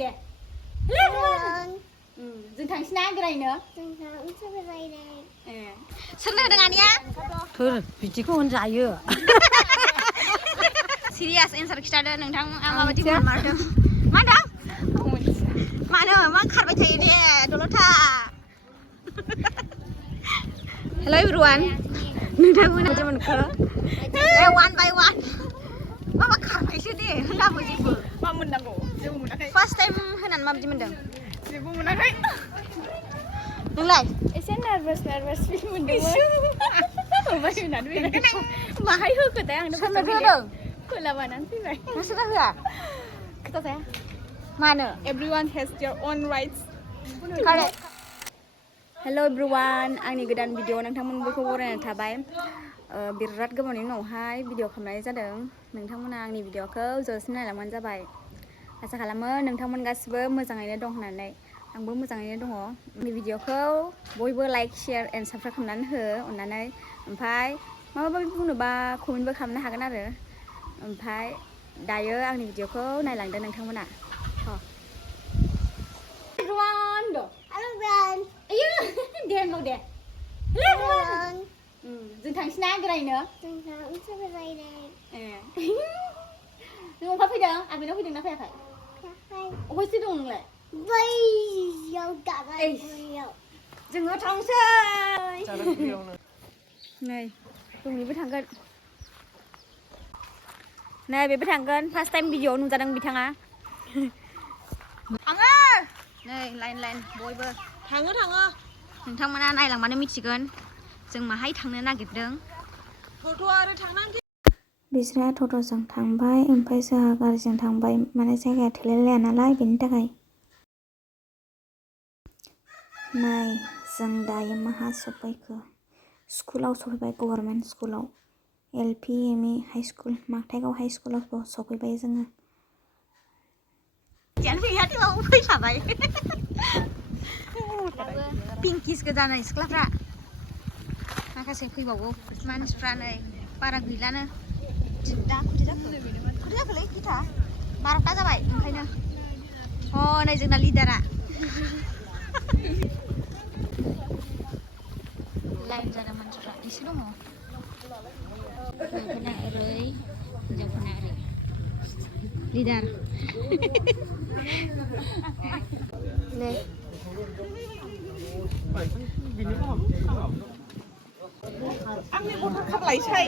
दे जों थांसैना बेरायनो सोरनो होदों आनैया सोर बिदिखौ होनजायो सिरियास एन्सार खिथादो नोंथां आं माबायदि मारदों मा होनदों मानो मा खारबाय थायो दे दलथा हेल' एभ्रिवान नोंथांमोना जे मोनखो वान बाय वान माबा खारबायसो दे होनाबो जेबो मा मोननांगौ जेबो मोनाखै फार्स्ट टाइम होनानै माबायदि मोनदों जेबो मोनाखै नोंलाय एसे नार्भास फिल मोनदोंमोन माहाय होखोथाय आंनो सोरनो होदों खोलाबानानै फैबाय नोंसोरना होआ खोथाजाया मानो everyone has their own rights correct hello' everyone आंनि गोदान भिडिअ नोंथांमोन बयखौ बरायनाय थाबाय बिराद गोबावनि उनावहाय भिडिअ खालामनाय जादों नोंथांमोना आंनि भिडिअखौ ज'सिन नायलांबानो जाबाय आसा खालामो नोंथांमोन गासिबो मोजाङैनो दं होननानै आंबो मोजाङैनो दङ आंनि भिडिअखौ बयबो लाइक शेयार एन्ड साबस्क्राइब खालामनानै हो अननानै ओमफ्राय माबा बुंनोबा कमेन्टबो खालामनो हागोन आरो ओमफ्राय दायो आंनि भिडिअखौ नायलांदो नोंथांमोना दे होनबाव दे जों थांसैना बेरायनो नों अबेबा फैदों आबैनाव फैदोंना फैयाखै अबेहायसो दं नोंलाय जोङो थांसै नै जोंनिबो थांगोन नै बेबो थांगोन फार्स्ट टाइम भिडिअ नुजादों बिथाङा थाङो नै लाइन बयबो थाङो नोंथांमोना नायलांबानो मिथिगोन जों माहाय थांनो नागिरदों टट' आरो थांनांगौ बिसोरहा टट'जों थांबाय ओमफ्राय जोंहा गारिजों थांबाय माने जायगाया थोलायलाया नालाय बेनि थाखाय नै जों दायो माहा सफैखो स्कुलाव सफैबाय गभर्नमेन्ट स्कुलाव LP ME हाइ स्कुल मागथाइगाव हाइ स्कुलाव सफैबाय जोङो फैखाबाय पिंकिस गोजानै सिख्लाफ्रा माखासे फैबावगौ मानसिफ्रा नै बारा गैलानो दा खयथा जाखोलै खयथा 12ता जाबाय ओंखायनो नै जोंना लिडारा लाइन जादों मानसिफ्रा एसे दङ हौवाफोरना ओरै हिन्जावफोरना ओरै लिडार नै आंनि गथ'र खाबलायसै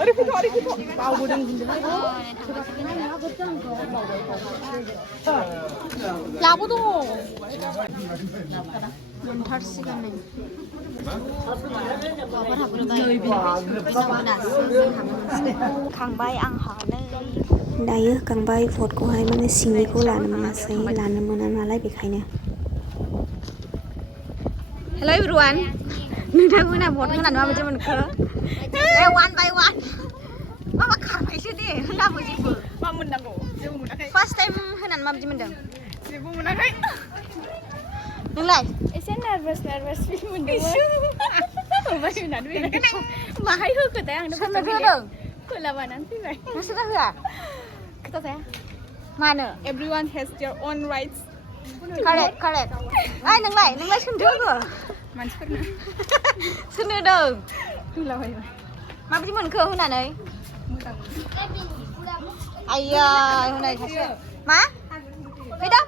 ओरै फैथ' बावबोदों लाबो दङ मोनथारसिगोन नै हौवाफोर हाबग्रोबाय खांबाय आंहा नै दायो होखांबाय भटखौहाय माने सिंनिखौ लानो मोनासै लानो मोना नालाय बेखायनो हेल' एभ्रिवान नोंथांमोना भट होनानै माबायदि मोनखो वान बाय वान माबा खारबायसो दे होनाबो जेबो मा मोननांगौ जेबो मोनाखै फार्स्ट टाइम होनानै माबायदि मोनदों जेबो मोनाखै नोंलाय एसे नार्भास फिल मोनदोंमोन माहाय होखोथाय आंनो सोरनो होदों खोलाबानानै फैबाय नोंसोरना होआ खोथाजाया मानो everyone has their own rights correct नोंलाय सोरनो होखो मानसिफोरनो सोरनो होदों होलाबायबाय माबायदि मोनखो होनानै मोजां आइया होनाय सासे मा फैदा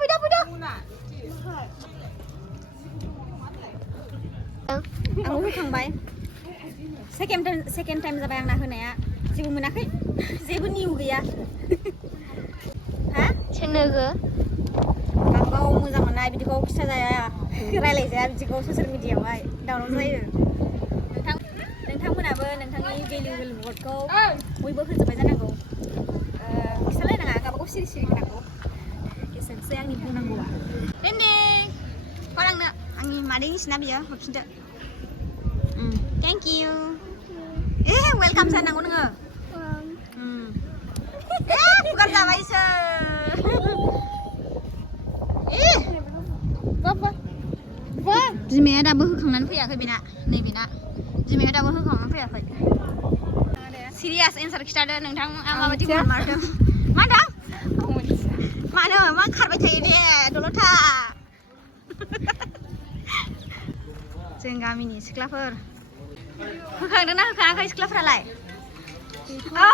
आंबो होखांबाय सेकेन्ड टाइम जाबाय आंना होनाया जेबो मोनाखै जेबो निउ गैया हा सोरनो हो गाव मोजां मोननाय बिदिखौ खिथाजाया रायलायजाया बिदिखौ ससियेल मिडियायावहाय दावराव जायो नोंथांमोनाबो नोंथांनि भेलुएबल भटखौ बयबो होजोबबाय जानांगौ खिथालायनाङा गावबागाव सिरि होनांगौ एसेनोसै आंनि बुंनांगौआ देन्दिं फरायनो आंनि मादैनिसिना बियो हरफिनदो थेंक इउ वेलकाम जानांगौ नोङो खुगार जाबायसो बिमाया दाबो होखांनानै फैयाखै बेना नैबेना बिमाया दाबो होखांनानै फैयाखै सिरियास एन्सार खिथादो नोंथां आं माबायदि मारदों मा होनदों मानो मा खारबाय नायबाय थायो दे दलद था जों गामिनि सिख्लाफोर होखांदोंना होखाङाखै सिख्लाफ्रालाय मा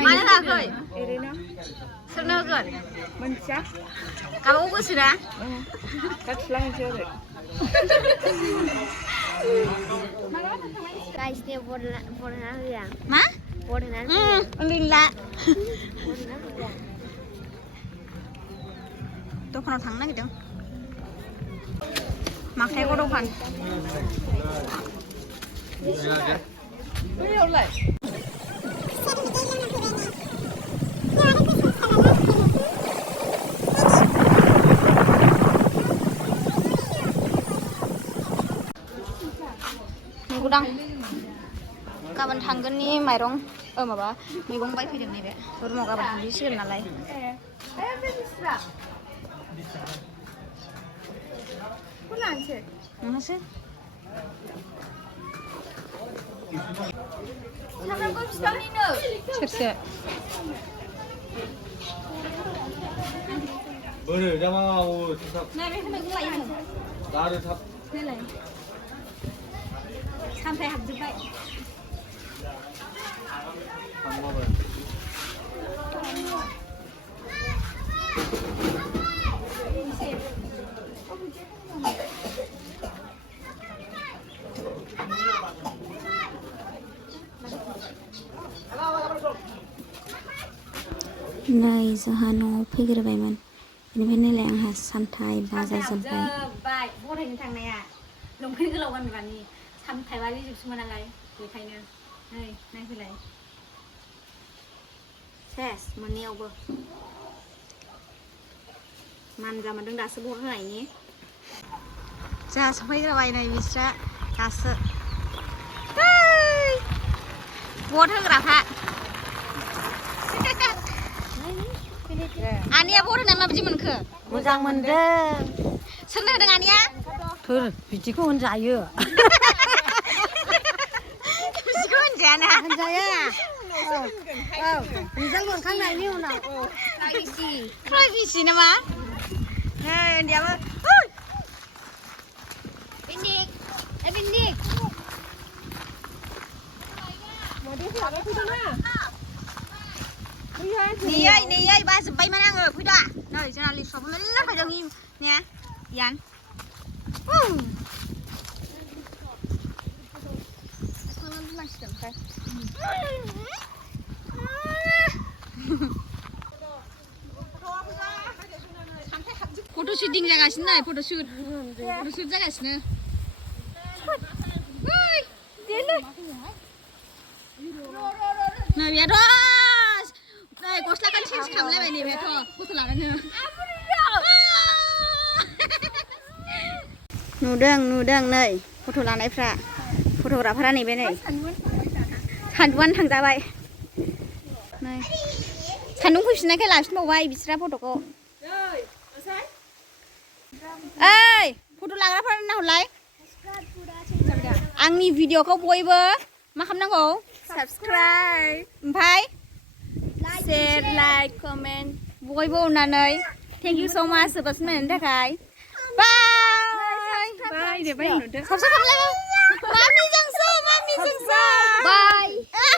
मानो होआखै सोरनो होगोन मोनथिया गावबागाव गोसोना मा उन्दैला दखानाव थांनो नागिरदों माखथायखौ दखान नंगौदां गाबोन थांगोननि माइरं माबा मैगं बायफैदों नैबे रुमाव गाबोन थांफैसिगोन नालाय नोंहासो सेरसे बोरो दा मा मावो थाब लादो थाब सामफ्राय हाबजोब्बाय थांबाबो नै जोंहा न'आव फैग्रोबायमोन बेनिफ्राय नायलाय आंहा सामथाइ बाजा जोब्बाय बरायनो थांनाया लंपेन्ट गोलाव गानग्रानि सामथाइबारि जोबसोमोन नालाय बेखायनो नै नायफैलाय सेस मोननैयावबो मानजा मोनदों दासो बर होनायनि जोंहा सफैग्रोबाय नै बिस्रा दासो बट होग्राफ्रा आनिया बट होनाय माबायदि मोनखो मोजां मोनदों सोरनो होदों आनिया थोर बिदिखौ होनजायो बिदिखौ होनजायाना होनजाया रिजाल्ट मोनखांनायनि उनाव प्राइभेसि नामा नै उन्दैयाबो बिन्दिक बिन्दिक नेयै बाजोब्बायमोन आङो फैदा नै जोंना लिसुआबो मेरला फैदों ने यान फट'शुटिं जागासिनो नै फट'शुट जागासिनो नै बेयाथ' नै गस्लाखौनो चेन्ज खालामलायबाय नैबेथ' फट' लानानै नुदों नै फट' लानायफ्रा फट'ग्राफारा नैबे नै सान्दुंआनो थांजाबाय नै सान्दुं फैफिननायखाय लाफिनबावबाय बिस्रा फट'खौ ओइ फट' लाग्राफोर नाहरलाय आंनि भिडिअखौ बयबो मा खालामनांगौ साबसक्राइब ओमफ्राय शेयर लाइक कमेन्ट बयबो अननानै थेंक इउ स' माच जोबजासिम नायनायनि थाखाय बाय बाय दे बाय नुदो साबसक्राइब खालामलाय